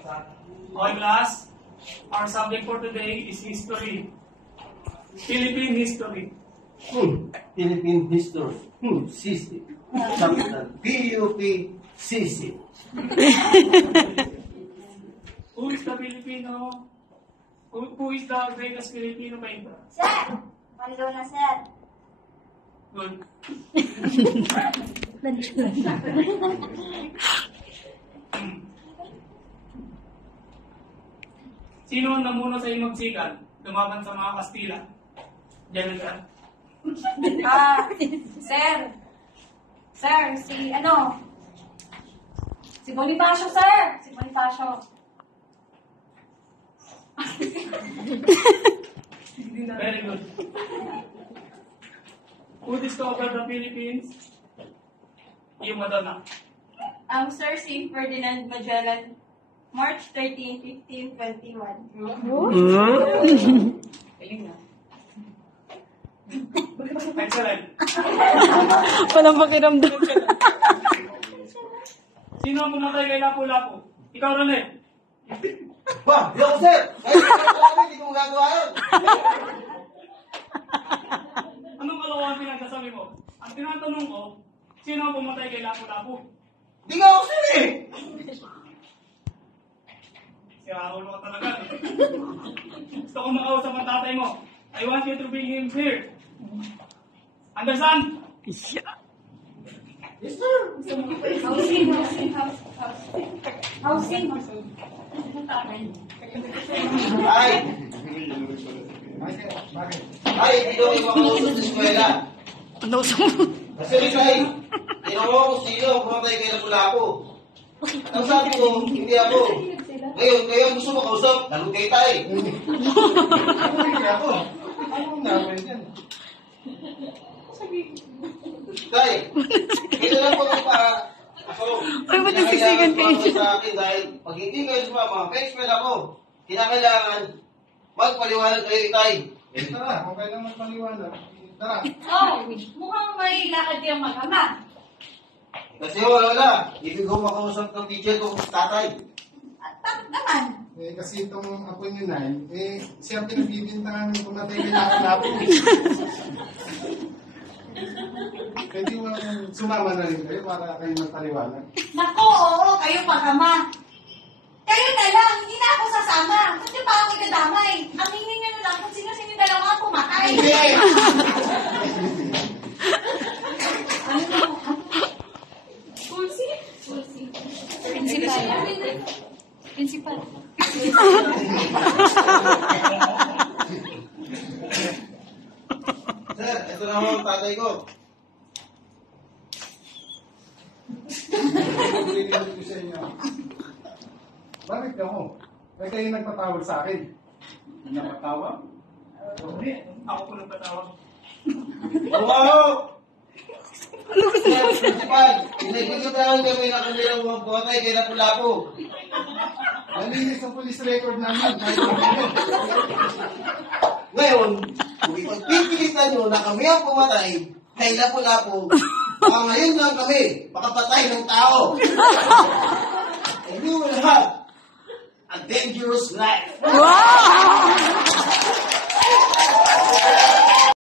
Okay, class. Our subject for today is history. Philippine history. Philippine history. CC. Capital. PUP-CC. Who is the Filipino? Who is the greatest Filipino painter? Sir! Mando na, sir. Good. Sino ang namuno sa Inugsikan? Lumaban sa mga Kastila? General. Sir. Sir, si Bonifacio, sir. Si Bonifacio. Very good. Who discovered the Philippines? Yung Madonna. Sir, si Ferdinand Magellan. March 13, 1521. Excellent. Walang pakiramdam. Sino ang pumatay kay Lapu-Lapu? Ikaw, Rene. Ba, yo, sir! Kahit hindi ko magagawa yun. Anong kalokohan pinagsasabi mo? Ang tinatanong ko, sino ang pumatay kay Lapu-Lapu? Di nga ako, sir eh! Si Raul ka talaga. Gusto ko makausap ang tatay mo. I want you to bring him here. Understand? Yes, sir! Housing. Ay, hindi daw yung makausap sa eskwela. Ano sa mo? Kasi Rizay, tinawa ko sino ang pumatay kay Lapu-Lapu. Ang sabi ko, hindi ako. Ngayon, kayo ang gusto makausap, lalo kayo tayo. Hindi ako. Anong naman yan? Tay, ito lang po para Ay, ba't nagsisigan kayo dyan? sa akin dahil pag hindi kayo sumama, ka-expel ako. Kinakailangan magpaliwanag kayo, Tay. Tara, kung kayo naman paliwanag. Tara. Mukhang may lakad yung mag-ama. Kasi wala na. Ibig ko makausap ng teacher ko tatay. At bakit naman? Kasi itong apo nyo na, siya pinagbibintangan yung pumatay kay Lapu-Lapu. Pwede mo sumama na rin kayo para kayo magpaliwanag. Nako, oo, kayo mag-ama. Kayo na lang, hindi na ako sasama. Kasi pa ako ikadamay. Aminin nyo na lang kung sino-sino yung dalawa ang pumatay. Pulsi? Principal. Sir, ito na ang tatay ko. Pagkakaliwanag ko sa inyo. Bakit ka mo? Kaya kayo nagpatawag sa akin. Napatawag? Hindi. Ako po nagpatawag. Wow! Sir, principal, pinagkakataan kami na kanilang mga pumatay kay Lapu-Lapu. Nalinis ang police record namin. Ngayon, kung ipagpipilitan nyo na kami ang pumatay kay Lapu-Lapu, baka ngayon lang kami makapatay ng tao. And you will have a dangerous life. Wow!